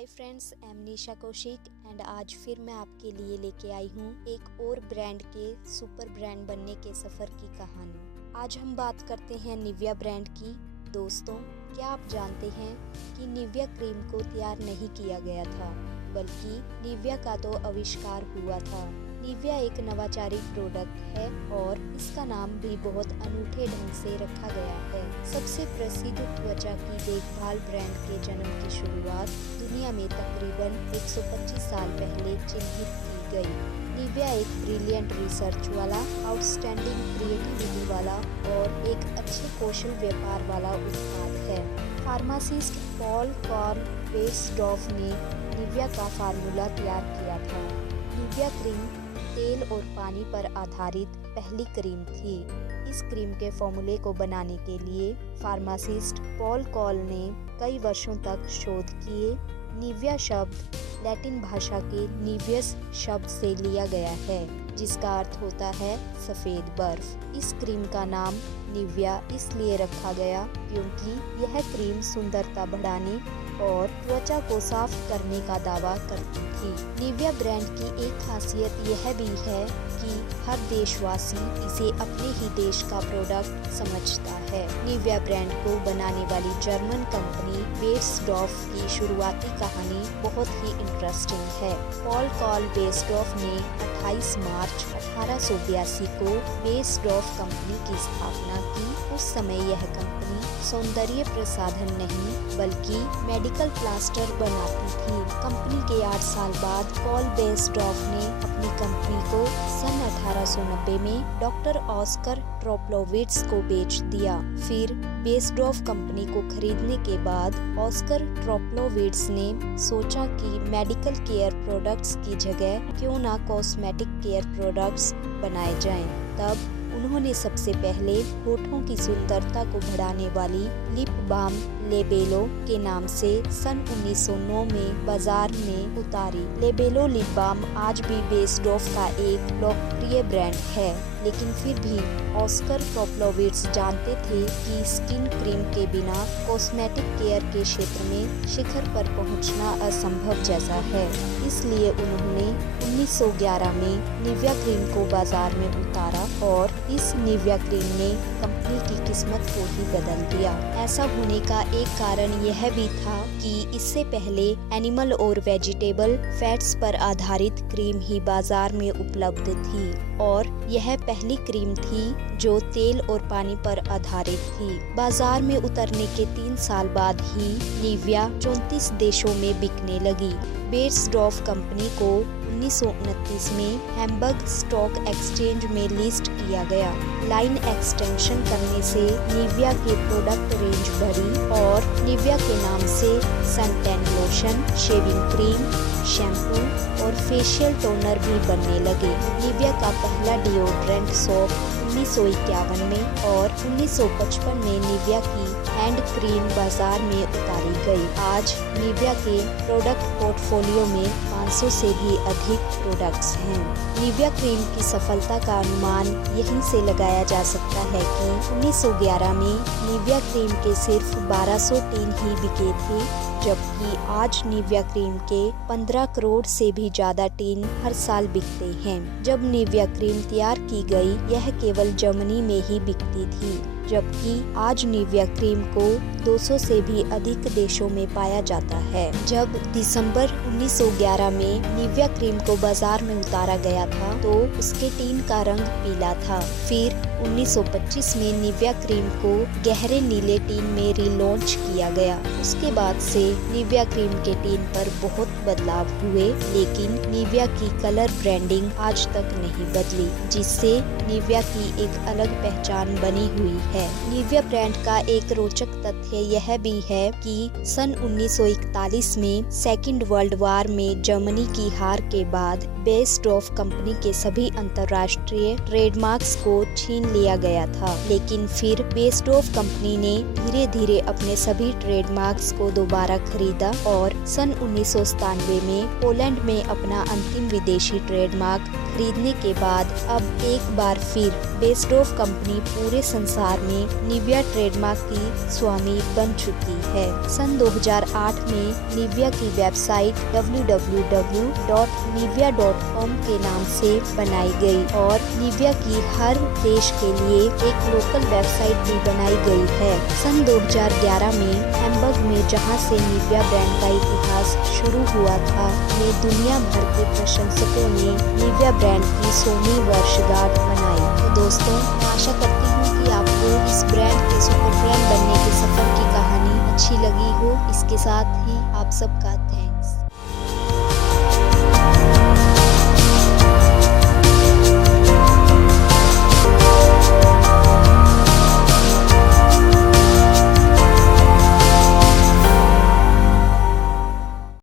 Hi friends, I am Nisha Kaushik and आज फिर मैं आपके लिए लेके आई हूँ एक और ब्रांड के सुपर ब्रांड बनने के सफ़र की कहानी। आज हम बात करते हैं निविया ब्रांड की। दोस्तों, क्या आप जानते हैं कि निविया क्रीम को तैयार नहीं किया गया था, बल्कि निविया का तो आविष्कार हुआ था। निविया एक नवाचारी प्रोडक्ट है और इसका नाम भी बहुत अनूठे ढंग से रखा गया है। सबसे प्रसिद्ध त्वचा की देखभाल ब्रांड के जन्म की शुरुआत दुनिया में तकरीबन 125 साल पहले चिन्हित की गई। निविया एक ब्रिलियंट रिसर्च वाला, आउटस्टैंडिंग क्रिएटिविटी वाला और एक अच्छे कौशल व्यापार वाला उत्पाद है। फार्मासिस्ट पॉल कार्ल बेयर्सडॉर्फ ने निविया का फार्मूला तैयार किया था। निविया क्रीम तेल और पानी पर आधारित पहली क्रीम थी। इस क्रीम के फॉर्मूले को बनाने के लिए फार्मासिस्ट पॉल कॉल ने कई वर्षों तक शोध किए। निविया शब्द लैटिन भाषा के निवियस शब्द से लिया गया है, जिसका अर्थ होता है सफ़ेद बर्फ। इस क्रीम का नाम निविया इसलिए रखा गया क्योंकि यह क्रीम सुंदरता बढ़ाने और त्वचा को साफ करने का दावा करती थी। निविया ब्रांड की एक खासियत यह भी है कि हर देशवासी इसे अपने ही देश का प्रोडक्ट समझता है। निविया ब्रांड को बनाने वाली जर्मन कंपनी बेयर्सडॉर्फ की शुरुआती कहानी बहुत ही इंटरेस्टिंग है। पॉल कार्ल बेयर्सडॉर्फ ने 28 मार्च 1882 को बेयर्सडॉर्फ कंपनी की स्थापना की। उस समय यह कंपनी सौंदर्य प्रसाधन नहीं बल्कि मेडिकल प्लास्टर बनाती थी। कंपनी के 8 साल बाद पॉल बेयर्सडॉर्फ ने अपनी कंपनी को सन 1890 में डॉक्टर ऑस्कर ट्रोप्लोविट्ज को बेच दिया। फिर बेयर्सडॉर्फ कंपनी को खरीदने के बाद ऑस्कर ट्रोप्लोविट्ज ने सोचा कि मेडिकल केयर प्रोडक्ट्स की जगह क्यों ना कॉस्मेटिक केयर प्रोडक्ट्स बनाए जाएं। तब उन्होंने सबसे पहले होठों की सुंदरता को बढ़ाने वाली लिप बाम लेबेलो के नाम से सन 1909 में बाजार में उतारी। लेबेलो लिप बाम आज भी बेयर्सडॉर्फ का एक लोकप्रिय ब्रांड है, लेकिन फिर भी ऑस्कर ट्रोप्लोविट्ज जानते थे कि स्किन क्रीम के बिना कॉस्मेटिक केयर के क्षेत्र में शिखर पर पहुंचना असंभव जैसा है। इसलिए उन्होंने 1911 में निविया क्रीम को बाजार में उतारा और इस निविया क्रीम ने कंपनी की किस्मत को ही बदल दिया। ऐसा होने का एक कारण यह भी था कि इससे पहले एनिमल और वेजिटेबल फैट्स पर आधारित क्रीम ही बाजार में उपलब्ध थी और यह पहली क्रीम थी जो तेल और पानी पर आधारित थी। बाजार में उतरने के 3 साल बाद ही निविया 34 देशों में बिकने लगी। बेयर्सडॉर्फ कंपनी को 1929 में हैम्बर्ग स्टॉक एक्सचेंज में लिस्ट किया गया। लाइन एक्सटेंशन करने से निविया के प्रोडक्ट रेंज बढ़ी और निविया के नाम से suntan lotion, shaving cream, shampoo और फेशियल टोनर भी बनने लगे। निविया का पहला डिओड्रेंट सोप 1951 में और 1955 में निविया की हैंड क्रीम बाजार में उतारी गई। आज निविया के प्रोडक्ट पोर्टफोलियो में 500 से भी अधिक प्रोडक्ट्स हैं। निविया क्रीम की सफलता का अनुमान यहीं से लगाया जा सकता है कि 1911 में निविया क्रीम के सिर्फ 1200 टीन ही बिके थे, जबकि आज निविया क्रीम के 15 करोड़ से भी ज्यादा टीन हर साल बिकते हैं। जब निविया क्रीम तैयार की गई, यह केवल जर्मनी में ही बिकती थी, जबकि आज निविया क्रीम को 200 से भी अधिक देशों में पाया जाता है। जब दिसंबर 1911 में निविया क्रीम को बाजार में उतारा गया था तो उसके टीन का रंग पीला था। फिर 1925 में निविया क्रीम को गहरे नीले टीन में रीलॉन्च किया गया। उसके बाद से निविया क्रीम के टीन पर बहुत बदलाव हुए, लेकिन निविया की कलर ब्रांडिंग आज तक नहीं बदली, जिससे निविया की एक अलग पहचान बनी हुई है। निविया ब्रांड का एक रोचक तथ्य यह भी है कि सन 1941 में सेकेंड वर्ल्ड वार में जर्मनी की हार के बाद बेयर्सडॉर्फ कंपनी के सभी अंतर्राष्ट्रीय ट्रेडमार्क्स को छीन लिया गया था, लेकिन फिर बेयर्सडॉर्फ कंपनी ने धीरे धीरे अपने सभी ट्रेडमार्क्स को दोबारा खरीदा और सन 1997 में पोलैंड में अपना अंतिम विदेशी ट्रेडमार्क खरीदने के बाद अब एक बार फिर बेयर्सडॉर्फ कंपनी पूरे संसार में निविया ट्रेडमार्क की स्वामी बन चुकी है। सन 2008 में निविया की वेबसाइट www.nivea.com के नाम से बनाई गई और निविया की हर देश के लिए एक लोकल वेबसाइट भी बनाई गई है। सन 2011 में हैम्बर्ग में, जहां से निविया ब्रांड का इतिहास शुरू हुआ था, में दुनिया भर के प्रशंसकों ने निविया ब्रांड की 100वीं वर्षगांठ मनाई। तो दोस्तों, मैं आशा करती हूँ कि आपको इस ब्रांड के सुपर ब्रांड बनने के सफर की कहानी अच्छी लगी हो। इसके साथ ही आप सबका